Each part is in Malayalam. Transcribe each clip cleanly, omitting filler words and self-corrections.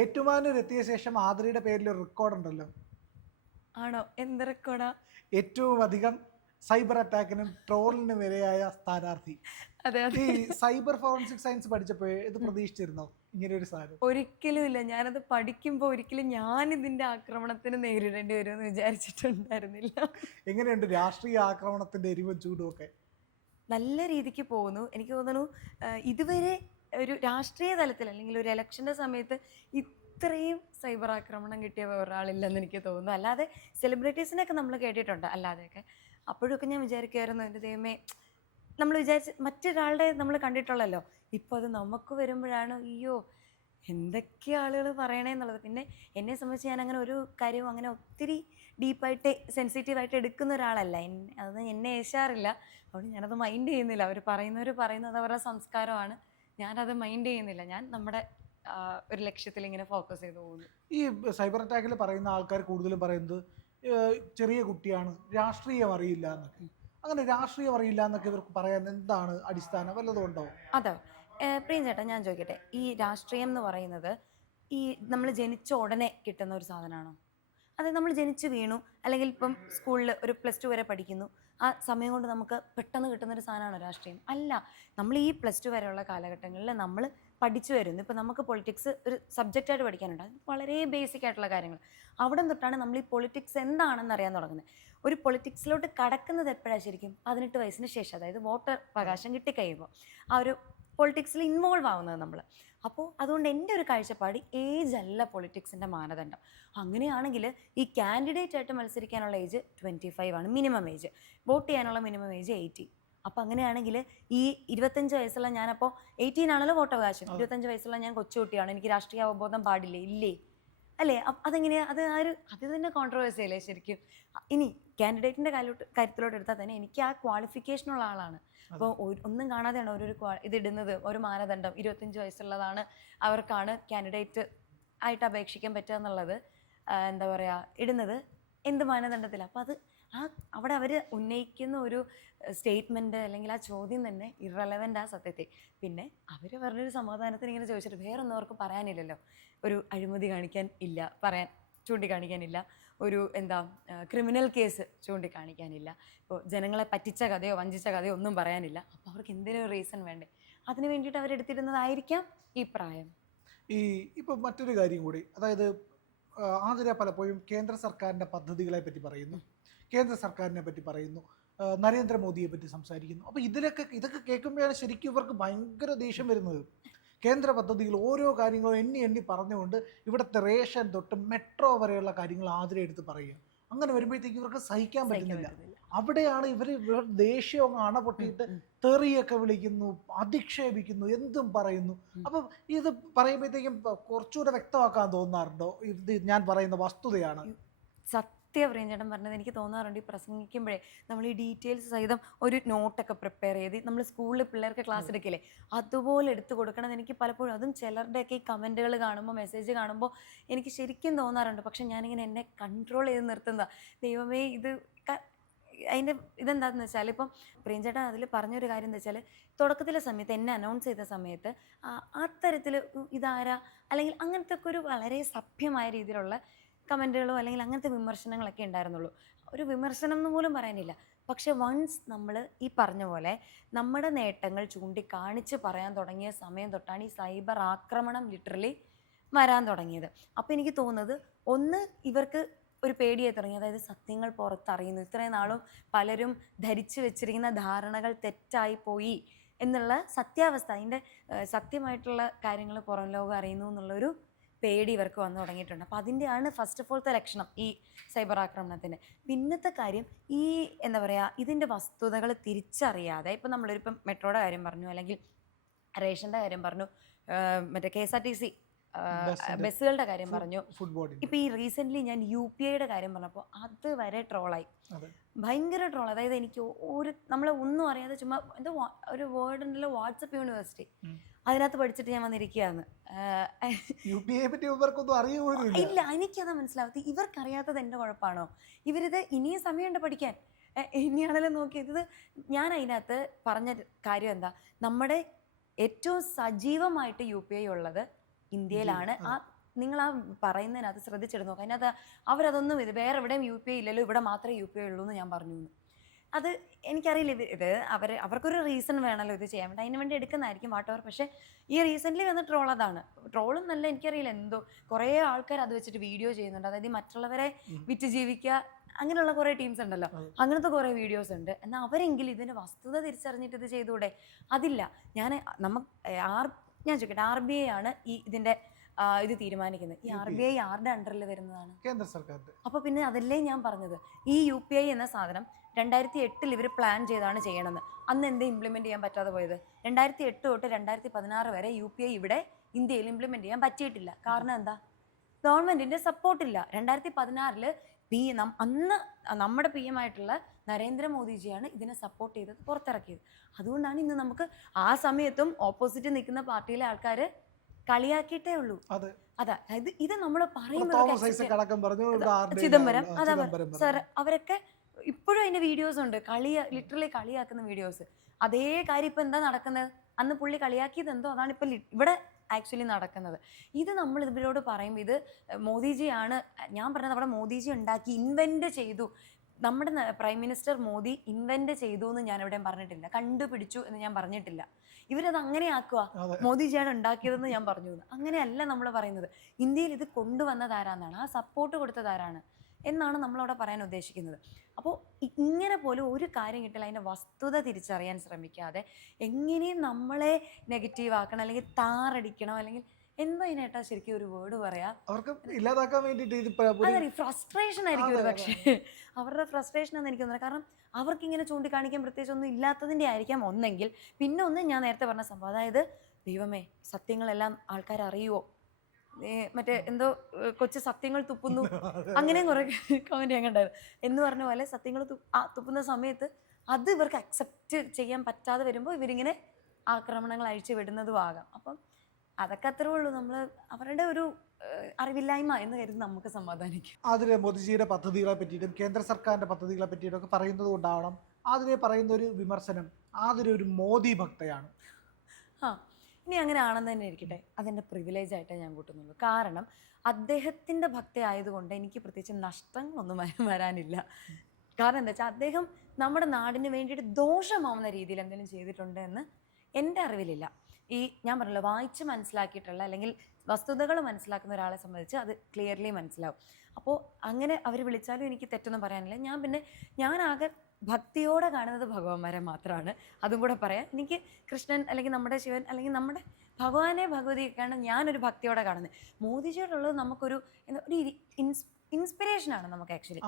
ഏറ്റുമാനൂർ എത്തിയ ശേഷം ആതിരയുടെ പേരിൽ ഒരു റെക്കോർഡ് ഉണ്ടല്ലോ. ആണോ? എന്ത് റെക്കോർഡാ? ഏറ്റവും അധികം സൈബർ അറ്റാക്കിനും ട്രോളിനും ഇരയായ സ്ഥാനാർത്ഥി. അതെ ഈ അതെ. സൈബർ ഫോറൻസിക് സയൻസ് പഠിച്ചപ്പോൾ ഇത് പ്രതീക്ഷിച്ചിരുന്നോ ഇങ്ങനെ ഒരു സാധനം? ഒരിക്കലും ഇല്ല. ഞാനത് പഠിക്കുമ്പോൾ ഒരിക്കലും ഞാൻ ഇതിന്റെ ആക്രമണത്തിന് നേരിടേണ്ടി വരുമെന്ന് വിചാരിച്ചിട്ടുണ്ടായിരുന്നില്ല. എങ്ങനെയുണ്ട് രാഷ്ട്രീയ ആക്രമണത്തിന്റെ എരിവും ചൂടും ഒക്കെ? നല്ല രീതിക്ക് പോകുന്നു. എനിക്ക് തോന്നുന്നു ഇതുവരെ ഒരു രാഷ്ട്രീയ തലത്തിൽ അല്ലെങ്കിൽ ഒരു ഇലക്ഷൻ്റെ സമയത്ത് ഇത്രയും സൈബർ ആക്രമണം കിട്ടിയ വേറൊരാളില്ലെന്ന് എനിക്ക് തോന്നുന്നു. അല്ലാതെ സെലിബ്രിറ്റീസിനെയൊക്കെ നമ്മൾ കേട്ടിട്ടുണ്ട് അല്ലാതെയൊക്കെ. അപ്പോഴൊക്കെ ഞാൻ വിചാരിക്കുമായിരുന്നു എൻ്റെ ദൈവമേ, നമ്മൾ വിചാരിച്ച് മറ്റൊരാളുടെ നമ്മൾ കണ്ടിട്ടുള്ളല്ലോ. ഇപ്പോൾ അത് നമുക്ക് വരുമ്പോഴാണ് അയ്യോ എന്തൊക്കെ ആളുകൾ പറയണേന്നുള്ളത്. പിന്നെ എന്നെ സംബന്ധിച്ച് ഞാൻ അങ്ങനെ ഒരു കാര്യവും അങ്ങനെ ഒത്തിരി ഡീപ്പായിട്ട് സെൻസിറ്റീവായിട്ട് എടുക്കുന്ന ഒരാളല്ല. അത് എന്നെ ഏശാറില്ല. അതുകൊണ്ട് ഞാനത് മൈൻഡ് ചെയ്യുന്നില്ല. അവർ പറയുന്നത് അവരുടെ സംസ്കാരമാണ്. ഞാനത് മൈൻഡ് ചെയ്യുന്നില്ല. ഞാൻ നമ്മുടെ ഒരു ലക്ഷ്യത്തിൽ ഇങ്ങനെ ഫോക്കസ് ചെയ്ത് പോകുന്നു. ഈ സൈബർ അറ്റാക്കിൽ പറയുന്ന ആൾക്കാർ കൂടുതലും പറയുന്നത് ചെറിയ കുട്ടിയാണ്, രാഷ്ട്രീയം അറിയില്ല എന്നൊക്കെ. അങ്ങനെ രാഷ്ട്രീയം അറിയില്ല എന്നൊക്കെ ഇവർക്ക് പറയാൻ എന്താണ് അടിസ്ഥാനം, വല്ലതും ഉണ്ടോ? അതെ. പ്രിയം ചേട്ടാ, ഞാൻ ചോദിക്കട്ടെ, ഈ രാഷ്ട്രീയം എന്ന് പറയുന്നത് ഈ നമ്മൾ ജനിച്ച ഉടനെ കിട്ടുന്ന ഒരു സാധനമാണോ? അതായത് നമ്മൾ ജനിച്ച് വീണു, അല്ലെങ്കിൽ ഇപ്പം സ്കൂളിൽ ഒരു +2 വരെ പഠിക്കുന്നു, ആ സമയം കൊണ്ട് നമുക്ക് പെട്ടെന്ന് കിട്ടുന്നൊരു സാധനമാണോ രാഷ്ട്രീയം? അല്ല. നമ്മൾ ഈ +2 വരെയുള്ള കാലഘട്ടങ്ങളിൽ നമ്മൾ പഠിച്ചു വരുന്നു. ഇപ്പം നമുക്ക് പൊളിറ്റിക്സ് ഒരു സബ്ജക്റ്റായിട്ട് പഠിക്കാനുണ്ട്. അത് വളരെ ബേസിക് ആയിട്ടുള്ള കാര്യങ്ങൾ. അവിടെ തൊട്ടാണ് നമ്മൾ ഈ പൊളിറ്റിക്സ് എന്താണെന്ന് അറിയാൻ തുടങ്ങുന്നത്. ഒരു പൊളിറ്റിക്സിലോട്ട് കടക്കുന്നത് എപ്പോഴാണ് ശരിക്കും? 18 വയസ്സിന് ശേഷം, അതായത് വോട്ടർ അവകാശം കിട്ടിക്കഴിയുമ്പോൾ ആ ഒരു പൊളിറ്റിക്സിൽ ഇൻവോൾവ് ആവുന്നത് നമ്മൾ. അപ്പോൾ അതുകൊണ്ട് എൻ്റെ ഒരു കാഴ്ചപ്പാട്, ഏജ് അല്ല പൊളിറ്റിക്സിൻ്റെ മാനദണ്ഡം. അങ്ങനെയാണെങ്കിൽ ഈ കാൻഡിഡേറ്റ് ആയിട്ട് മത്സരിക്കാനുള്ള ഏജ് 25 ആണ് മിനിമം ഏജ്. വോട്ട് ചെയ്യാനുള്ള മിനിമം ഏജ് 18. അപ്പോൾ അങ്ങനെയാണെങ്കിൽ ഈ 25 വയസ്സുള്ള ഞാനപ്പോൾ 18 ആണല്ലോ വോട്ടവകാശം. 25 വയസ്സുള്ള ഞാൻ കൊച്ചുകുട്ടിയാണ്, എനിക്ക് രാഷ്ട്രീയ അവബോധം പാടില്ലേ? ഇല്ലേ? അല്ലേ? അതെങ്ങനെയാണ്? അത് തന്നെ കോൺട്രവേഴ്സി അല്ലേ ശരിക്കും? ഇനി കാൻഡിഡേറ്റിൻ്റെ കാര്യത്തിലോട്ട് എടുത്താൽ തന്നെ എനിക്ക് ആ ക്വാളിഫിക്കേഷനുള്ള ആളാണ്. അപ്പോൾ ഒന്നും കാണാതെയാണ് ഓരോരു ഇതിടുന്നത്. ഒരു മാനദണ്ഡം 25 വയസ്സുള്ളതാണ്, അവർക്കാണ് കാൻഡിഡേറ്റ് ആയിട്ട് അപേക്ഷിക്കാൻ പറ്റുക എന്നുള്ളത് എന്താ പറയുക ഇടുന്നത് എന്ത് മാനദണ്ഡത്തിലാണ്? അപ്പോൾ അവിടെ അവർ ഉന്നയിക്കുന്ന ഒരു സ്റ്റേറ്റ്മെൻറ്റ് അല്ലെങ്കിൽ ആ ചോദ്യം തന്നെ ഇറലവൻ്റ് ആ സത്യത്തിൽ. പിന്നെ അവർ പറഞ്ഞൊരു സമാധാനത്തിന് ഇങ്ങനെ ചോദിച്ചിട്ട് വേറൊന്നും അവർക്ക് പറയാനില്ലല്ലോ. ഒരു അഴിമതി കാണിക്കാൻ ഇല്ല, ചൂണ്ടിക്കാണിക്കാനില്ല. ഒരു ക്രിമിനൽ കേസ് ചൂണ്ടിക്കാണിക്കാനില്ല. ഇപ്പോൾ ജനങ്ങളെ പറ്റിച്ച കഥയോ വഞ്ചിച്ച കഥയോ ഒന്നും പറയാനില്ല. അപ്പോൾ അവർക്ക് എന്തെങ്കിലും റീസൺ വേണ്ടേ? അതിന് വേണ്ടിയിട്ട് അവരെടുത്തിരുന്നതായിരിക്കാം ഈ പ്രായം. ഇപ്പം മറ്റൊരു കാര്യം കൂടി, അതായത് ആതിര പലപ്പോഴും കേന്ദ്ര സർക്കാരിൻ്റെ പദ്ധതികളെ പറ്റി പറയുന്നു, കേന്ദ്ര സർക്കാരിനെ പറ്റി പറയുന്നു, നരേന്ദ്രമോദിയെ പറ്റി സംസാരിക്കുന്നു. അപ്പോൾ ഇതൊക്കെ കേൾക്കുമ്പോഴാണ് ശരിക്കും ഇവർക്ക് ഭയങ്കര ദേഷ്യം വരുന്നത്. കേന്ദ്ര പദ്ധതികൾ ഓരോ കാര്യങ്ങളും എണ്ണി എണ്ണി പറഞ്ഞുകൊണ്ട് ഇവിടുത്തെ റേഷൻ തൊട്ട് മെട്രോ വരെയുള്ള കാര്യങ്ങൾ ആതിര എടുത്ത് പറയുക. അങ്ങനെ വരുമ്പോഴത്തേക്ക് ഇവർക്ക് സഹിക്കാൻ പറ്റുന്നില്ല. അവിടെയാണ് ഇവർ ദേഷ്യം അണപൊട്ടിയിട്ട് തെറിയൊക്കെ വിളിക്കുന്നു, അധിക്ഷേപിക്കുന്നു, എന്തും പറയുന്നു. അപ്പം ഇത് പറയുമ്പോഴത്തേക്കും കുറച്ചുകൂടെ വ്യക്തമാക്കാൻ തോന്നാറുണ്ടോ ഇത് ഞാൻ പറയുന്ന വസ്തുതയാണ്? പ്രിയം ചേട്ടൻ പറഞ്ഞത് എനിക്ക് തോന്നാറുണ്ട്. ഈ പ്രസംഗിക്കുമ്പോഴേ നമ്മൾ ഈ ഡീറ്റെയിൽസ് സഹിതം ഒരു നോട്ടൊക്കെ പ്രിപ്പയർ ചെയ്ത് നമ്മൾ സ്കൂളിൽ പിള്ളേർക്ക് ക്ലാസ് എടുക്കില്ലേ, അതുപോലെ എടുത്തു കൊടുക്കണം എന്ന് എനിക്ക് പലപ്പോഴും, അതും ചിലരുടെയൊക്കെ ഈ കമൻറ്റുകൾ കാണുമ്പോൾ, മെസ്സേജ് കാണുമ്പോൾ എനിക്ക് ശരിക്കും തോന്നാറുണ്ട്. പക്ഷെ ഞാനിങ്ങനെ എന്നെ കൺട്രോൾ ചെയ്ത് നിർത്തുന്നതാണ്. ദൈവമേ, അതിൻ്റെ ഇതെന്താണെന്ന് വെച്ചാൽ, ഇപ്പം പ്രിയഞ്ചേട്ടൻ അതിൽ പറഞ്ഞൊരു കാര്യം എന്താ വെച്ചാൽ, തുടക്കത്തിലെ സമയത്ത് എന്നെ അനൗൺസ് ചെയ്ത സമയത്ത് അത്തരത്തിൽ ഇതാരാ അല്ലെങ്കിൽ അങ്ങനത്തെ ഒക്കെ ഒരു വളരെ സഭ്യമായ രീതിയിലുള്ള കമൻറ്റുകളോ അല്ലെങ്കിൽ അങ്ങനത്തെ വിമർശനങ്ങളൊക്കെ ഉണ്ടായിരുന്നുള്ളൂ. ഒരു വിമർശനം എന്ന് പോലും പറയാനില്ല. പക്ഷെ വൺസ് നമ്മൾ ഈ പറഞ്ഞ പോലെ നമ്മുടെ നേട്ടങ്ങൾ ചൂണ്ടിക്കാണിച്ച് പറയാൻ തുടങ്ങിയ സമയം തൊട്ടാണ് ഈ സൈബർ ആക്രമണം ലിറ്ററലി വരാൻ തുടങ്ങിയത്. അപ്പോൾ എനിക്ക് തോന്നുന്നത്, ഒന്ന് ഇവർക്ക് ഒരു പേടിയായി തുടങ്ങി. അതായത് സത്യങ്ങൾ പുറത്തറിയുന്നു, ഇത്രയും നാളും പലരും ധരിച്ചു വെച്ചിരിക്കുന്ന ധാരണകൾ തെറ്റായി പോയി എന്നുള്ള സത്യാവസ്ഥ, അതിൻ്റെ സത്യമായിട്ടുള്ള കാര്യങ്ങൾ പുറം ലോകം അറിയുന്നു എന്നുള്ളൊരു പേടി ഇവർക്ക് വന്നു തുടങ്ങിയിട്ടുണ്ട്. അപ്പോൾ അതിൻ്റെയാണ് ഫസ്റ്റ് ഓഫ് ഓളത്തെ ലക്ഷണം ഈ സൈബർ ആക്രമണത്തിന്. പിന്നത്തെ കാര്യം, ഈ എന്താ പറയുക, ഇതിൻ്റെ വസ്തുതകൾ തിരിച്ചറിയാതെ, ഇപ്പം നമ്മളിപ്പം മെട്രോയുടെ കാര്യം പറഞ്ഞു, അല്ലെങ്കിൽ റേഷൻ്റെ കാര്യം പറഞ്ഞു, മറ്റേ KSRTC ബസ്സുകളുടെ കാര്യം പറഞ്ഞു, ഇപ്പോൾ ഈ റീസെൻ്റ്ലി ഞാൻ UPIയുടെ കാര്യം പറഞ്ഞപ്പോൾ അത് വരെ ട്രോളായി, ഭയങ്കര ട്രോൾ. അതായത് എനിക്ക് നമ്മളെ ഒന്നും അറിയാതെ ചുമ്മാ എന്തോ ഒരു വേർഡ് ഉണ്ടല്ലോ, വാട്സപ്പ് യൂണിവേഴ്സിറ്റി, അതിനകത്ത് പഠിച്ചിട്ട് ഞാൻ വന്നിരിക്കുകയാണ്. ഇല്ല, എനിക്കതാ മനസ്സിലാവത്തി. ഇവർക്കറിയാത്തത് എൻ്റെ കുഴപ്പമാണോ? ഇവരിത് ഇനിയും സമയമുണ്ട് പഠിക്കാൻ, ഇനിയാണല്ലോ നോക്കിയത്. ഞാൻ അതിനകത്ത് പറഞ്ഞ കാര്യം എന്താ, നമ്മുടെ ഏറ്റവും സജീവമായിട്ട് UPI ഉള്ളത് ഇന്ത്യയിലാണ്. ആ നിങ്ങൾ ആ പറയുന്നതിനകത്ത് ശ്രദ്ധിച്ചിട്ട് നോക്കാം. അതിനകത്ത് അവരതൊന്നും ഇത് വേറെ എവിടെയും UPI ഇല്ലല്ലോ, ഇവിടെ മാത്രമേ UPI ഉള്ളൂ എന്ന് ഞാൻ പറഞ്ഞു. അത് എനിക്കറിയില്ല, ഇത് അവർക്കൊരു റീസൺ വേണമല്ലോ ഇത് ചെയ്യാൻ വേണ്ടി, അതിന് വേണ്ടി എടുക്കുന്നതായിരിക്കും വാട്ടവർ. പക്ഷേ ഈ റീസെൻ്റ്ലി വന്ന ട്രോൾ അതാണ്. ട്രോളും നല്ല എനിക്കറിയില്ല, എന്തോ കുറേ ആൾക്കാർ അത് വെച്ചിട്ട് വീഡിയോ ചെയ്യുന്നുണ്ട്. അതായത് ഈ മറ്റുള്ളവരെ വിറ്റ് ജീവിക്കുക അങ്ങനെയുള്ള കുറേ ടീംസ് ഉണ്ടല്ലോ, അങ്ങനത്തെ കുറേ വീഡിയോസ് ഉണ്ട്. എന്നാൽ അവരെങ്കിലും ഇതിൻ്റെ വസ്തുത തിരിച്ചറിഞ്ഞിട്ട് ഇത് ചെയ്തുകൂടെ? അതില്ല. ഞാൻ ചോദിക്കട്ടെ, RBI ആണ് ഇതിൻ്റെ ഇത് തീരുമാനിക്കുന്നത്. ഈ RBI ആരുടെ അണ്ടറിൽ വരുന്നതാണ്? കേന്ദ്ര സർക്കാരിന്റെ. അപ്പോൾ പിന്നെ അതല്ലേ ഞാൻ പറഞ്ഞത്, ഈ UPI എന്ന സാധനം 2008 ഇവർ പ്ലാൻ ചെയ്താണ് ചെയ്യണമെന്ന്. അന്ന് എന്ത് ഇംപ്ലിമെൻറ്റ് ചെയ്യാൻ പറ്റാതെ പോയത്? 2008 തൊട്ട് 2016 വരെ UPI ഇവിടെ ഇന്ത്യയിൽ ഇംപ്ലിമെൻറ്റ് ചെയ്യാൻ പറ്റിയിട്ടില്ല. കാരണം എന്താ? ഗവൺമെൻറ്റിൻ്റെ സപ്പോർട്ടില്ല. 2016 അന്ന് നമ്മുടെ PM ആയിട്ടുള്ള നരേന്ദ്രമോദിജിയാണ് ഇതിനെ സപ്പോർട്ട് ചെയ്തത്, പുറത്തിറക്കിയത്. അതുകൊണ്ടാണ് ഇന്ന് നമുക്ക് ആ സമയത്തും ഓപ്പോസിറ്റ് നിൽക്കുന്ന പാർട്ടിയിലെ ആൾക്കാർ കളിയാക്കിയിട്ടേ ഉള്ളൂ. അതാ ഇത് നമ്മൾ പറയുമ്പോൾ ചിദംബരം, അതാ സർ, അവരൊക്കെ ഇപ്പോഴും അതിൻ്റെ വീഡിയോസ് ഉണ്ട്, ലിറ്ററലി കളിയാക്കുന്ന വീഡിയോസ്. അതേ കാര്യം ഇപ്പം എന്താ നടക്കുന്നത്? അന്ന് പുള്ളി കളിയാക്കിയത് എന്തോ അതാണ് ഇപ്പം ഇവിടെ ആക്ച്വലി നടക്കുന്നത്. ഇത് നമ്മൾ ഇവരോട് പറയുമ്പോൾ ഇത് മോദിജിയാണ്, ഞാൻ പറഞ്ഞത് അവിടെ മോദിജി ഉണ്ടാക്കി ഇൻവെൻറ്റ് ചെയ്തു, നമ്മുടെ പ്രൈം മിനിസ്റ്റർ മോദി ഇൻവെൻറ്റ് ചെയ്തു എന്ന് ഞാൻ എവിടെയും പറഞ്ഞിട്ടില്ല, കണ്ടുപിടിച്ചു എന്ന് ഞാൻ പറഞ്ഞിട്ടില്ല. ഇവരത് അങ്ങനെ ആക്കുക, മോദിജിയാണ് ഉണ്ടാക്കിയതെന്ന് ഞാൻ പറഞ്ഞു. അങ്ങനെയല്ല നമ്മൾ പറയുന്നത്. ഇന്ത്യയിൽ ഇത് കൊണ്ടുവന്നതാരാന്നാണ്, ആ സപ്പോർട്ട് കൊടുത്തതാരാണ് എന്നാണ് നമ്മളവിടെ പറയാൻ ഉദ്ദേശിക്കുന്നത്. അപ്പോൾ ഇങ്ങനെ പോലും ഒരു കാര്യം കിട്ടില്ല, അതിൻ്റെ വസ്തുത തിരിച്ചറിയാൻ ശ്രമിക്കാതെ എങ്ങനെയും നമ്മളെ നെഗറ്റീവ് ആക്കണം, അല്ലെങ്കിൽ താറടിക്കണം, അല്ലെങ്കിൽ എന്താ ഇതിനേട്ടാ ശരിക്കും ഒരു വേർഡ് പറയാ, അവർക്ക് ഇല്ലാതാക്കാൻ വേണ്ടിയിട്ട് ഫ്രസ്ട്രേഷൻ ആയിരിക്കും ഒരു പക്ഷേ. അവരുടെ ഫ്രസ്ട്രേഷൻ ആണെന്ന് എനിക്ക് തോന്നുന്നത്. കാരണം അവർക്കിങ്ങനെ ചൂണ്ടിക്കാണിക്കാൻ പ്രത്യേകിച്ച് ഒന്നും ഇല്ലാത്തതിൻ്റെ ആയിരിക്കാം ഒന്നെങ്കിൽ. പിന്നെ ഒന്ന് ഞാൻ നേരത്തെ പറഞ്ഞ സംഭവം, അതായത് ദൈവമേ സത്യങ്ങളെല്ലാം ആൾക്കാർ അറിയുമോ, മറ്റേ എന്തോ കൊച്ചു സത്യങ്ങൾ തുപ്പുന്നു, അങ്ങനെയും കുറേ കമൻറ്റ് ഞാൻ കണ്ടായിരുന്നു. എന്ന് പറഞ്ഞ പോലെ സത്യങ്ങൾ തുപ്പുന്ന സമയത്ത് അത് ഇവർക്ക് അക്സെപ്റ്റ് ചെയ്യാൻ പറ്റാതെ വരുമ്പോൾ ഇവരിങ്ങനെ ആക്രമണങ്ങൾ അഴിച്ചു വിടുന്നതും ആകാം. അപ്പം അതൊക്കെ അത്രേ ഉള്ളൂ. നമ്മൾ അവരുടെ ഒരു അറിവില്ലായ്മ എന്ന് കരുതി നമുക്ക് സമാധാനിക്കും. അതിലെ മോദിജിയുടെ പദ്ധതികളെ പറ്റിയിട്ടും കേന്ദ്ര സർക്കാരിൻ്റെ പദ്ധതികളെ പറ്റിയിട്ടും ഒക്കെ പറയുന്നത് കൊണ്ടാവണം അതിലെ പറയുന്ന ഒരു വിമർശനം, ഒരു മോദി ഭക്തയാണ്. ഇനി അങ്ങനെ ആണെന്ന് തന്നെ ഇരിക്കട്ടെ, അതെൻ്റെ പ്രിവിലേജ് ആയിട്ടേ ഞാൻ കൂട്ടുന്നുള്ളൂ. കാരണം അദ്ദേഹത്തിൻ്റെ ഭക്തി ആയതുകൊണ്ട് എനിക്ക് പ്രത്യേകിച്ച് നഷ്ടങ്ങളൊന്നും വരാനില്ല. കാരണം എന്താ വെച്ചാൽ അദ്ദേഹം നമ്മുടെ നാടിന് വേണ്ടിയിട്ട് ദോഷമാവുന്ന രീതിയിൽ എന്തെങ്കിലും ചെയ്തിട്ടുണ്ട് എന്ന് എൻ്റെ അറിവിലില്ല. ഈ ഞാൻ പറഞ്ഞല്ലോ, വായിച്ച് മനസ്സിലാക്കിയിട്ടുള്ള അല്ലെങ്കിൽ വസ്തുതകൾ മനസ്സിലാക്കുന്ന ഒരാളെ സംബന്ധിച്ച് അത് ക്ലിയർലി മനസ്സിലാവും. അപ്പോൾ അങ്ങനെ അവർ വിളിച്ചാലും എനിക്ക് തെറ്റൊന്നും പറയാനില്ല. ഞാൻ ആകെ ഭക്തിയോടെ കാണുന്നത് ഭഗവാന്മാരെ മാത്രമാണ്. അതും കൂടെ പറയാം. എനിക്ക് കൃഷ്ണൻ അല്ലെങ്കിൽ നമ്മുടെ ശിവൻ അല്ലെങ്കിൽ നമ്മുടെ ഭഗവാനെ ഭഗവതിയൊക്കെയാണ് ഞാനൊരു ഭക്തിയോടെ കാണുന്നത്. മോദിജിയോടുള്ളത് നമുക്കൊരു ഇൻസ്പിറേഷനാണ്. നമുക്ക് ആക്ച്വലി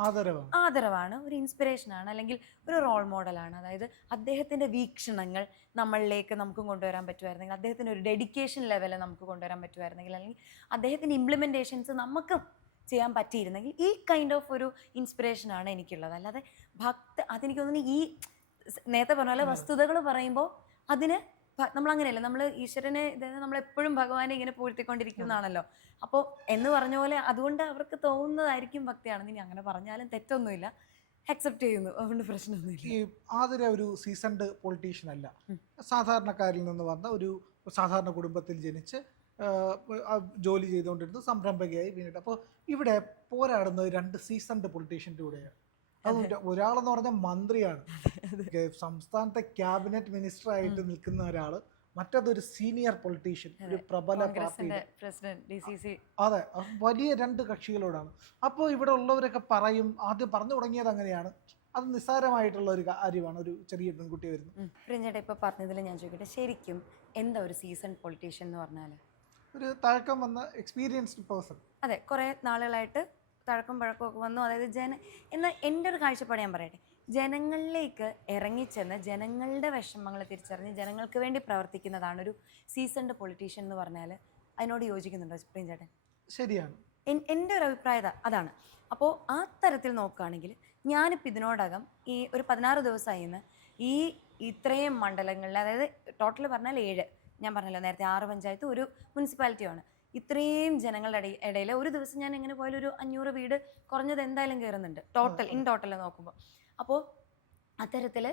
ആദരവാണ്, ഒരു ഇൻസ്പിറേഷനാണ്, അല്ലെങ്കിൽ ഒരു റോൾ മോഡലാണ്. അതായത് അദ്ദേഹത്തിൻ്റെ വീക്ഷണങ്ങൾ നമ്മളിലേക്ക് നമുക്കും കൊണ്ടുവരാൻ പറ്റുമായിരുന്നെങ്കിൽ, അദ്ദേഹത്തിൻ്റെ ഒരു ഡെഡിക്കേഷൻ ലെവൽ നമുക്ക് കൊണ്ടുവരാൻ പറ്റുമായിരുന്നെങ്കിൽ, അല്ലെങ്കിൽ അദ്ദേഹത്തിൻ്റെ ഇംപ്ലിമെൻറ്റേഷൻസ് നമുക്ക് ചെയ്യാൻ പറ്റിയിരുന്നെങ്കിൽ, ഈ കൈൻഡ് ഓഫ് ഒരു ഇൻസ്പിറേഷനാണ് എനിക്കുള്ളത്. അല്ലാതെ അതെനിക്ക് തോന്നുന്നു ഈ നേരത്തെ പറഞ്ഞ പോലെ വസ്തുതകൾ പറയുമ്പോൾ അതിന് നമ്മളങ്ങനെയല്ല, നമ്മൾ ഈശ്വരനെ നമ്മളെപ്പോഴും ഭഗവാനെ ഇങ്ങനെ പൂഴ്ത്തിക്കൊണ്ടിരിക്കുന്നതാണല്ലോ. അപ്പോൾ എന്ന് പറഞ്ഞ പോലെ അതുകൊണ്ട് അവർക്ക് തോന്നുന്നതായിരിക്കും ഭക്തിയാണെന്ന്. ഇനി അങ്ങനെ പറഞ്ഞാലും തെറ്റൊന്നുമില്ല, അക്സെപ്റ്റ് ചെയ്യുന്നു, അതുകൊണ്ട് പ്രശ്നമൊന്നുമില്ല. ഈ ആതിര ഒരു സീസൺഡ് പൊളിറ്റീഷ്യൻ അല്ല, സാധാരണക്കാരിൽ നിന്ന് വന്ന ഒരു സാധാരണ കുടുംബത്തിൽ ജനിച്ച് ജോലി ചെയ്തുകൊണ്ടിരുന്നു, സംരംഭകയായി പിന്നീട്. അപ്പോൾ ഇവിടെ പോരാടുന്നത് 2 സീസൺഡ് പൊളിറ്റീഷ്യൻ്റെ കൂടെയാണ്. അത് ഒരാളെന്ന് പറഞ്ഞാൽ മന്ത്രിയാണ്, സംസ്ഥാനത്തെ ക്യാബിനറ്റ് മിനിസ്റ്റർ ആയിട്ട് നിൽക്കുന്ന ഒരാള്, മറ്റതൊരു സീനിയർ പൊളിറ്റീഷ്യൻ, ഒരു പ്രബല പാർട്ടിയുടെ പ്രസിഡന്റ്. അതെ, വലിയ 2 കക്ഷികളോടാണ്. അപ്പോൾ ഇവിടെ ഉള്ളവരൊക്കെ പറയും, ആദ്യം പറഞ്ഞു തുടങ്ങിയത് അങ്ങനെയാണ്, അത് നിസ്സാരമായിട്ടുള്ള ഒരു കാര്യമാണ്, ഒരു ചെറിയ പെൺകുട്ടി വരുന്നു. പ്രിയഞ്ചേട്ടാ ഇപ്പോൾ പറഞ്ഞതിൽ ഞാൻ ചോദിക്കട്ടെ, ശരിക്കും എന്താ ഒരു സീസൺ പൊളിറ്റീഷ്യൻ എന്ന് പറഞ്ഞാൽ? ഒരു തഴക്കം വന്ന എക്സ്പീരിയൻസ്ഡ് പേഴ്സൺ. അതെ, കുറേ നാളുകളായിട്ട് തഴക്കം പഴക്കമൊക്കെ വന്നു. അതായത് എന്നാൽ എൻ്റെ ഒരു കാഴ്ചപ്പാട് ഞാൻ പറയട്ടെ, ജനങ്ങളിലേക്ക് ഇറങ്ങിച്ചെന്ന് ജനങ്ങളുടെ വിഷമങ്ങൾ തിരിച്ചറിഞ്ഞ് ജനങ്ങൾക്ക് വേണ്ടി പ്രവർത്തിക്കുന്നതാണ് ഒരു സീസൺഡ് പൊളിറ്റീഷ്യൻ എന്ന് പറഞ്ഞാൽ. അതിനോട് യോജിക്കുന്നുണ്ടോ പ്രിയഞ്ചേട്ടൻ? ശരിയാണ്, എൻ്റെ ഒരു അഭിപ്രായത അതാണ്. അപ്പോൾ ആ തരത്തിൽ നോക്കുകയാണെങ്കിൽ ഞാനിപ്പോൾ ഇതിനോടകം ഈ ഒരു 16 ദിവസമായിന്ന് ഈ ഇത്രയും മണ്ഡലങ്ങളിൽ, അതായത് ടോട്ടൽ പറഞ്ഞാൽ 7, ഞാൻ പറഞ്ഞല്ലോ നേരത്തെ 6 പഞ്ചായത്ത്, ഒരു മുനിസിപ്പാലിറ്റിയാണ്. ഇത്രയും ജനങ്ങളുടെ ഇടയിൽ ഒരു ദിവസം ഞാൻ എങ്ങനെ പോയാലും ഒരു 500 വീട് കുറഞ്ഞത് എന്തായാലും കയറുന്നുണ്ട് ഇൻ ടോട്ടൽ നോക്കുമ്പോൾ. അപ്പോൾ അത്തരത്തിൽ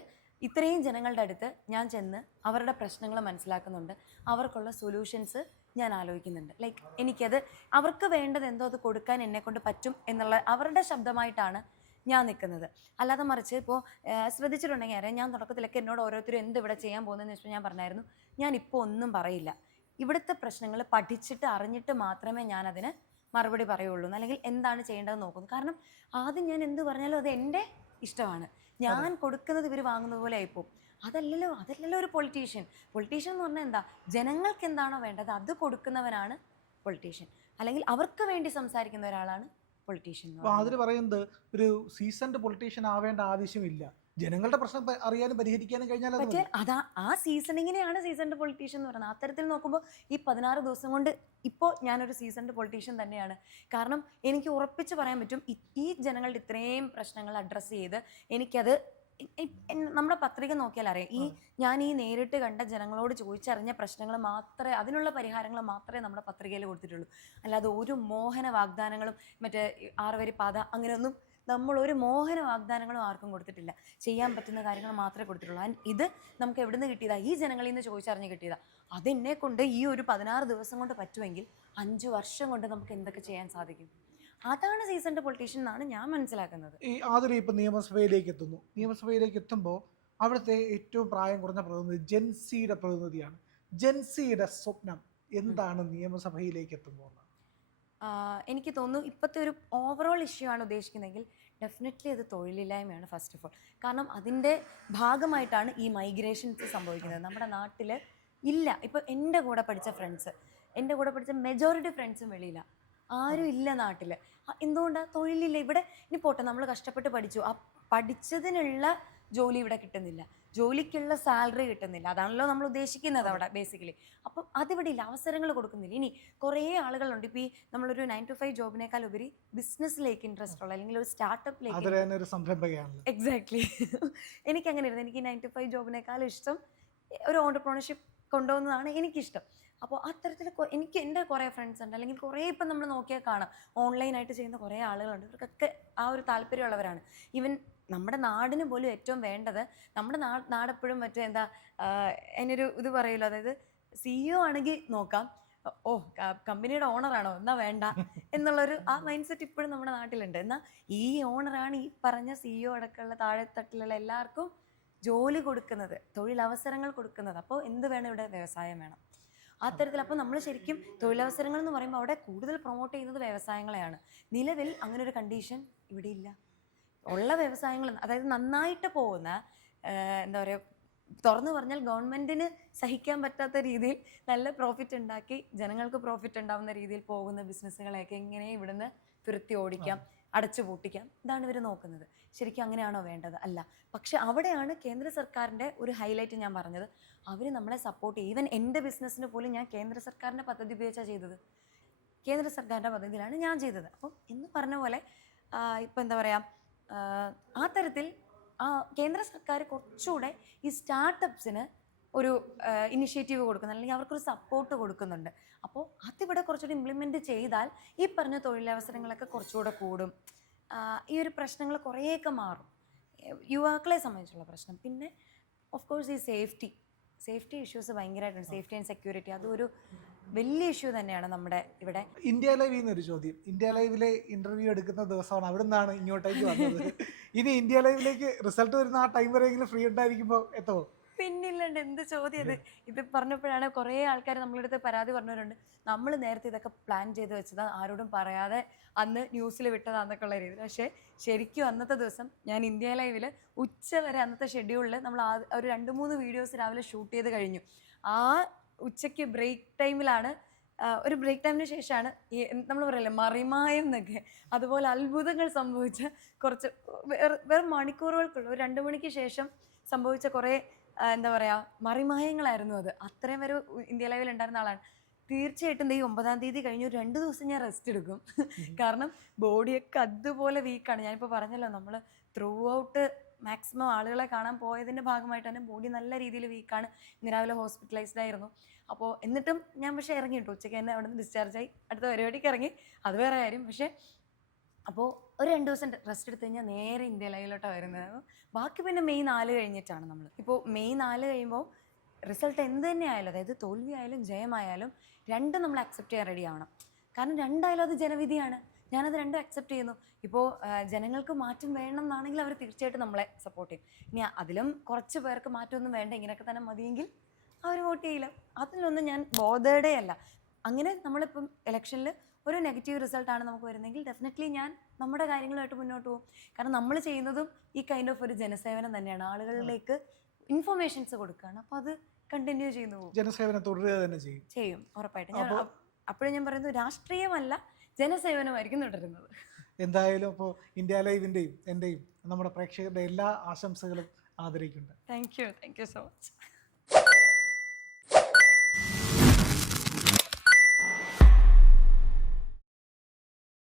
ഇത്രയും ജനങ്ങളുടെ അടുത്ത് ഞാൻ ചെന്ന് അവരുടെ പ്രശ്നങ്ങൾ മനസ്സിലാക്കുന്നുണ്ട്, അവർക്കുള്ള സൊല്യൂഷൻസ് ഞാൻ ആലോചിക്കുന്നുണ്ട്. ലൈക്ക് എനിക്കത് അവർക്ക് വേണ്ടത് എന്തോ അത് കൊടുക്കാൻ എന്നെക്കൊണ്ട് പറ്റും എന്നുള്ള അവരുടെ ശബ്ദമായിട്ടാണ് ഞാൻ നിൽക്കുന്നത്. അല്ലാതെ മറിച്ച് ഇപ്പോൾ ശ്രദ്ധിച്ചിട്ടുണ്ടെങ്കിൽ അറിയാം, ഞാൻ തുടക്കത്തിലൊക്കെ എന്നോട് ഓരോരുത്തരും എന്ത് ഇവിടെ ചെയ്യാൻ പോകുന്നതെന്ന് വെച്ചാൽ ഞാൻ പറഞ്ഞായിരുന്നു, ഞാനിപ്പോൾ ഒന്നും പറയില്ല. ഇവിടുത്തെ പ്രശ്നങ്ങൾ പഠിച്ചിട്ട് അറിഞ്ഞിട്ട് മാത്രമേ ഞാനതിന് മറുപടി പറയുള്ളൂ, അല്ലെങ്കിൽ എന്താണ് ചെയ്യേണ്ടതെന്ന് നോക്കുന്നു. കാരണം ആദ്യം ഞാൻ എന്ത് പറഞ്ഞാലും അത് എൻ്റെ ഇഷ്ടമാണ്, ഞാൻ കൊടുക്കുന്നത് ഇവർ വാങ്ങുന്നത് പോലെ ആയിപ്പോവും. അതല്ലല്ലോ ഒരു പൊളിറ്റീഷ്യൻ. പൊളിറ്റീഷ്യൻ എന്ന് പറഞ്ഞാൽ എന്താ, ജനങ്ങൾക്ക് എന്താണോ വേണ്ടത് അത് കൊടുക്കുന്നവനാണ് പൊളിറ്റീഷ്യൻ, അല്ലെങ്കിൽ അവർക്ക് വേണ്ടി സംസാരിക്കുന്ന ഒരാളാണ് പൊളിറ്റീഷ്യൻ. അപ്പോൾ അതിൽ പറയുന്നത് ഒരു സീസൺഡ് പൊളിറ്റീഷ്യൻ ആവേണ്ട ആവശ്യമില്ല, ജനങ്ങളുടെ പ്രശ്നം അറിയാനും പരിഹരിക്കാനും കഴിഞ്ഞാൽ അത് പക്ഷേ ആ സീസണിങ്ങിനെയാണ് സീസൺഡ് പൊളിറ്റീഷ്യൻ എന്ന് പറയുന്നത്. അത്തരത്തിൽ നോക്കുമ്പോൾ ഈ 16 ദിവസം കൊണ്ട് ഇപ്പോൾ ഞാനൊരു സീസൺഡ് പൊളിറ്റീഷ്യൻ തന്നെയാണ്. കാരണം എനിക്ക് ഉറപ്പിച്ച് പറയാൻ പറ്റും, ഈ ജനങ്ങളുടെ ഇത്രയും പ്രശ്നങ്ങൾ അഡ്രസ്സ് ചെയ്ത് എനിക്കത് നമ്മുടെ പത്രിക നോക്കിയാൽ അറിയാം, ഞാൻ നേരിട്ട് കണ്ട ജനങ്ങളോട് ചോദിച്ചറിഞ്ഞ പ്രശ്നങ്ങൾ മാത്രമേ, അതിനുള്ള പരിഹാരങ്ങൾ മാത്രമേ നമ്മുടെ പത്രികയിൽ കൊടുത്തിട്ടുള്ളൂ. അല്ലാതെ ഒരു മോഹന വാഗ്ദാനങ്ങളും മറ്റേ 6 വരി പാത അങ്ങനെയൊന്നും നമ്മളൊരു മോഹന വാഗ്ദാനങ്ങളും ആർക്കും കൊടുത്തിട്ടില്ല. ചെയ്യാൻ പറ്റുന്ന കാര്യങ്ങൾ മാത്രമേ കൊടുത്തിട്ടുള്ളൂ. ആൻഡ് ഇത് നമുക്ക് എവിടെ നിന്ന് കിട്ടിയതാ? ഈ ജനങ്ങളിൽ നിന്ന് ചോദിച്ചറിഞ്ഞ് കിട്ടിയതാ. അതെന്നെ കൊണ്ട് ഈ ഒരു 16 ദിവസം കൊണ്ട് പറ്റുമെങ്കിൽ 5 വർഷം കൊണ്ട് നമുക്ക് എന്തൊക്കെ ചെയ്യാൻ സാധിക്കും? അതാണ് സീസൺഡ് പൊളിറ്റീഷ്യൻ എന്നാണ് ഞാൻ മനസ്സിലാക്കുന്നത്. ഈ ആതിര ഇപ്പം നിയമസഭയിലേക്ക് എത്തുന്നു. നിയമസഭയിലേക്ക് എത്തുമ്പോൾ അവിടുത്തെ ഏറ്റവും പ്രായം കുറഞ്ഞ പ്രതിനിധി ജെൻസിയുടെ പ്രതിനിധിയാണ്. ജെൻസിയുടെ സ്വപ്നം എന്താണ് നിയമസഭയിലേക്ക് എത്തുമ്പോൾ? എനിക്ക് തോന്നുന്നു ഇപ്പോഴത്തെ ഒരു ഓവറോൾ ഇഷ്യൂ ആണ് ഉദ്ദേശിക്കുന്നതെങ്കിൽ ഡെഫിനറ്റ്ലി അത് തൊഴിലില്ലായ്മയാണ് ഫസ്റ്റ് ഓഫ് ഓൾ. കാരണം അതിൻ്റെ ഭാഗമായിട്ടാണ് ഈ മൈഗ്രേഷൻസ് സംഭവിക്കുന്നത്. നമ്മുടെ നാട്ടിൽ ഇല്ല. ഇപ്പോൾ എൻ്റെ കൂടെ പഠിച്ച ഫ്രണ്ട്സ്, എൻ്റെ കൂടെ പഠിച്ച മെജോറിറ്റി ഫ്രണ്ട്സും വെളിയിലാണ്, ആരും ഇല്ല നാട്ടിൽ. എന്തുകൊണ്ടാണ്? തൊഴിലില്ല. ഇവിടെ ഇനി പോട്ടെ, നമ്മൾ കഷ്ടപ്പെട്ട് പഠിച്ചു, ആ പഠിച്ചതിനുള്ള ജോലി ഇവിടെ കിട്ടുന്നില്ല, ജോലിക്കുള്ള സാലറി കിട്ടുന്നില്ല. അതാണല്ലോ നമ്മൾ ഉദ്ദേശിക്കുന്നത് അവിടെ ബേസിക്കലി. അപ്പം അതിവിടെ ഇല്ല, അവസരങ്ങൾ കൊടുക്കുന്നില്ല. ഇനി കുറേ ആളുകളുണ്ട് ഇപ്പോൾ ഈ നമ്മളൊരു 9 to 5 ജോബിനേക്കാൾ ഉപരി ബിസിനസ്സിലേക്ക് ഇൻട്രസ്റ്റ് ഉള്ള, അല്ലെങ്കിൽ ഒരു സ്റ്റാർട്ടപ്പിലേക്ക്. എക്സാക്ട്ലി. എനിക്ക് അങ്ങനെ ഇരുന്നു. എനിക്ക് 9 to 5 ജോബിനേക്കാളും ഇഷ്ടം ഒരു ഓണ്ടർപ്രണർഷിപ്പ് കൊണ്ടുപോകുന്നതാണ് എനിക്കിഷ്ടം. അപ്പോൾ അത്തരത്തിൽ എനിക്ക് എൻ്റെ കുറേ ഫ്രണ്ട്സ് ഉണ്ട്, അല്ലെങ്കിൽ കുറേ ഇപ്പം നമ്മൾ നോക്കിയാൽ കാണാം ഓൺലൈനായിട്ട് ചെയ്യുന്ന കുറേ ആളുകളുണ്ട്. ഇവർക്കൊക്കെ ആ ഒരു താല്പര്യമുള്ളവരാണ്. ഈവൻ നമ്മുടെ നാടിന് പോലും ഏറ്റവും വേണ്ടത്, നമ്മുടെ നാടെപ്പോഴും മറ്റേ എന്താ അതിനൊരു ഇത് പറയുമല്ലോ, അതായത് CEO ആണെങ്കിൽ നോക്കാം, ഓ കമ്പനിയുടെ ഓണറാണോ എന്നാൽ വേണ്ട എന്നുള്ളൊരു ആ മൈൻഡ് സെറ്റ് ഇപ്പോഴും നമ്മുടെ നാട്ടിലുണ്ട്. എന്നാൽ ഈ ഓണറാണ് ഈ പറഞ്ഞ CEO അടക്കമുള്ള താഴെത്തട്ടിലുള്ള എല്ലാവർക്കും ജോലി കൊടുക്കുന്നത്, തൊഴിലവസരങ്ങൾ കൊടുക്കുന്നത്. അപ്പോൾ എന്ത് വേണം ഇവിടെ? വ്യവസായം വേണം. അത്തരത്തിൽ അപ്പോൾ നമ്മൾ ശരിക്കും തൊഴിലവസരങ്ങൾ എന്ന് പറയുമ്പോൾ അവിടെ കൂടുതൽ പ്രൊമോട്ട് ചെയ്യുന്നത് വ്യവസായങ്ങളെയാണ്. നിലവിൽ അങ്ങനെ ഒരു കണ്ടീഷൻ ഇവിടെ ഇല്ല. ഉള്ള വ്യവസായങ്ങൾ, അതായത് നന്നായിട്ട് പോകുന്ന, എന്താ പറയുക, തുറന്നു പറഞ്ഞാൽ ഗവൺമെൻറ്റിന് സഹിക്കാൻ പറ്റാത്ത രീതിയിൽ നല്ല പ്രോഫിറ്റ് ഉണ്ടാക്കി ജനങ്ങൾക്ക് പ്രോഫിറ്റ് ഉണ്ടാവുന്ന രീതിയിൽ പോകുന്ന ബിസിനസ്സുകളെയൊക്കെ എങ്ങനെ ഇവിടുന്ന് തുരുത്തി ഓടിക്കാം, അടച്ചു പൂട്ടിക്കാം, ഇതാണ് ഇവർ നോക്കുന്നത്. ശരിക്കും അങ്ങനെയാണോ വേണ്ടത്? അല്ല. പക്ഷെ അവിടെയാണ് കേന്ദ്ര സർക്കാരിൻ്റെ ഒരു ഹൈലൈറ്റ് ഞാൻ പറഞ്ഞത്. അവർ നമ്മളെ സപ്പോർട്ട് ചെയ്യും. ഈവൻ എൻ്റെ ബിസിനസ്സിന് പോലും ഞാൻ കേന്ദ്ര സർക്കാരിൻ്റെ പദ്ധതി ഉപയോഗിച്ചാണ് ചെയ്തത്. കേന്ദ്ര സർക്കാരിൻ്റെ പദ്ധതിയിലാണ് ഞാൻ ചെയ്തത്. അപ്പം എന്ന് പറഞ്ഞ പോലെ ഇപ്പം എന്താ പറയുക, ആ തരത്തിൽ കേന്ദ്ര സർക്കാർ കുറച്ചുകൂടെ ഈ സ്റ്റാർട്ടപ്സിന് ഒരു ഇനിഷ്യേറ്റീവ് കൊടുക്കുന്നുണ്ട്, അല്ലെങ്കിൽ അവർക്കൊരു സപ്പോർട്ട് കൊടുക്കുന്നുണ്ട്. അപ്പോൾ അതിവിടെ കുറച്ചുകൂടി ഇംപ്ലിമെൻറ്റ് ചെയ്താൽ ഈ പറഞ്ഞ തൊഴിലവസരങ്ങളൊക്കെ കുറച്ചുകൂടെ കൂടും. ഈ ഒരു പ്രശ്നങ്ങൾ കുറേയൊക്കെ മാറും, യുവാക്കളെ സംബന്ധിച്ചുള്ള പ്രശ്നം. പിന്നെ ഓഫ് കോഴ്സ് ഈ സേഫ്റ്റി ഇഷ്യൂസ് ഭയങ്കരമായിട്ടുണ്ട്. സേഫ്റ്റി ആൻഡ് സെക്യൂരിറ്റി അതൊരു വലിയ ഇഷ്യൂ തന്നെയാണ് നമ്മുടെ ഇവിടെ. ഇന്ത്യ ലൈവിൽ നിന്നൊരു ചോദ്യം. ഇന്ത്യ ലൈവിലെ ഇന്റർവ്യൂ എടുക്കുന്ന ദിവസമാണ് അവിടെ നിന്നാണ് ഇങ്ങോട്ടേക്ക് വന്നത്. ഇനി ഇന്ത്യ ലൈവിലേക്ക് റിസൾട്ട് വരുന്ന ആ ടൈം വരെയെങ്കിലും ഫ്രീ ഉണ്ടായിരിക്കുമ്പോൾ എത്തോ? പിന്നില്ലണ്ട്, എന്ത് ചോദ്യം ഇത്. ഇത് പറഞ്ഞപ്പോഴാണ് കുറേ ആൾക്കാർ നമ്മളടുത്ത് പരാതി പറഞ്ഞവരുണ്ട്, നമ്മൾ നേരത്തെ ഇതൊക്കെ പ്ലാൻ ചെയ്ത് വെച്ചതാണ്, ആരോടും പറയാതെ അന്ന് ന്യൂസിൽ വിട്ടതാന്നൊക്കെ ഉള്ള രീതിയിൽ. പക്ഷേ ശരിക്കും അന്നത്തെ ദിവസം ഞാൻ ഇന്ത്യ ലൈവിൽ ഉച്ച വരെ അന്നത്തെ ഷെഡ്യൂളിൽ നമ്മൾ ഒരു 2-3 വീഡിയോസ് രാവിലെ ഷൂട്ട് ചെയ്ത് കഴിഞ്ഞു. ആ ഉച്ചയ്ക്ക് ബ്രേക്ക് ടൈമിലാണ്, ഒരു ബ്രേക്ക് ടൈമിന് ശേഷമാണ് ഈ നമ്മൾ പറയല്ലേ മറിമായം എന്നൊക്കെ, അതുപോലെ അത്ഭുതങ്ങൾ സംഭവിച്ച കുറച്ച് വെറും മണിക്കൂറുകൾക്കുള്ള ഒരു 2 മണിക്ക് ശേഷം സംഭവിച്ച കുറേ എന്താ പറയുക മറിമായങ്ങളായിരുന്നു അത്. അത്രയും വരെ ഇന്ത്യ ലൈവിൽ ഉണ്ടായിരുന്ന ആളാണ്. തീർച്ചയായിട്ടും ഈ 9-ാം തീയതി കഴിഞ്ഞ് ഒരു 2 ദിവസം ഞാൻ റെസ്റ്റ് എടുക്കും. കാരണം ബോഡിയൊക്കെ അതുപോലെ വീക്കാണ്. ഞാനിപ്പോൾ പറഞ്ഞല്ലോ, നമ്മൾ ത്രൂ ഔട്ട് മാക്സിമം ആളുകളെ കാണാൻ പോയതിൻ്റെ ഭാഗമായിട്ട് തന്നെ ബോഡി നല്ല രീതിയിൽ വീക്കാണ്. ഇന്ന് രാവിലെ ഹോസ്പിറ്റലൈസ്ഡ് ആയിരുന്നു. അപ്പോൾ എന്നിട്ടും ഞാൻ പക്ഷേ ഇറങ്ങി കിട്ടും. ഉച്ചയ്ക്ക് തന്നെ അവിടെ നിന്ന് ഡിസ്ചാർജ് ആയി അടുത്ത പരിപാടിക്ക് ഇറങ്ങി, അത് വേറെ കാര്യം. പക്ഷേ അപ്പോൾ ഒരു 2 ദിവസം റെസ്റ്റ് എടുത്ത് കഴിഞ്ഞാൽ നേരെ ഇന്ത്യ ലൈവിലോട്ടാണ് വരുന്നത്. ബാക്കി പിന്നെ മെയ് 4 കഴിഞ്ഞിട്ടാണ് നമ്മൾ. ഇപ്പോൾ മെയ് 4 കഴിയുമ്പോൾ റിസൾട്ട് എന്ത് തന്നെ ആയാലും, അതായത് തോൽവി ആയാലും ജയമായാലും രണ്ടും നമ്മൾ അക്സെപ്റ്റ് ചെയ്യാൻ റെഡി ആവണം. കാരണം രണ്ടായാലും അത് ജനവിധിയാണ്. ഞാനത് രണ്ടും അക്സെപ്റ്റ് ചെയ്യുന്നു. ഇപ്പോൾ ജനങ്ങൾക്ക് മാറ്റം വേണം എന്നാണെങ്കിൽ അവർ തീർച്ചയായിട്ടും നമ്മളെ സപ്പോർട്ട് ചെയ്യും. ഇനി അതിലും കുറച്ച് പേർക്ക് മാറ്റമൊന്നും വേണ്ട, ഇങ്ങനെയൊക്കെ തന്നെ മതിയെങ്കിൽ അവർ വോട്ട് ചെയ്യില്ല. അതിലൊന്നും ഞാൻ ബോധേഡേ അല്ല. അങ്ങനെ നമ്മളിപ്പം ഇലക്ഷനിൽ ഒരു നെഗറ്റീവ് റിസൾട്ടാണ് നമുക്ക് വരുന്നതെങ്കിൽ ഡെഫിനറ്റ്ലി ഞാൻ നമ്മുടെ കാര്യങ്ങളുമായിട്ട് മുന്നോട്ട് പോകും. കാരണം നമ്മൾ ചെയ്യുന്നതും ഈ കൈൻഡ് ഓഫ് ഒരു ജനസേവനം തന്നെയാണ്. ആളുകളിലേക്ക് ഇൻഫർമേഷൻസ് കൊടുക്കുകയാണ്. അപ്പോൾ അത് കണ്ടിന്യൂ ചെയ്യുന്നു പോകും. ജനസേവനം തുടരുക തന്നെ ചെയ്യും ഉറപ്പായിട്ടും. ഞാൻ അപ്പോഴും ഞാൻ പറയുന്നത് രാഷ്ട്രീയമല്ല, ജനസേവനമായിരിക്കും തുടരുന്നത്. എന്തായാലും അപ്പോൾ ഇന്ത്യ ലൈവിൻ്റെയും എൻ്റെയും നമ്മുടെ പ്രേക്ഷകരുടെ എല്ലാ ആശംസകളും ആദരിക്കുന്നുണ്ട്. Thank you so much.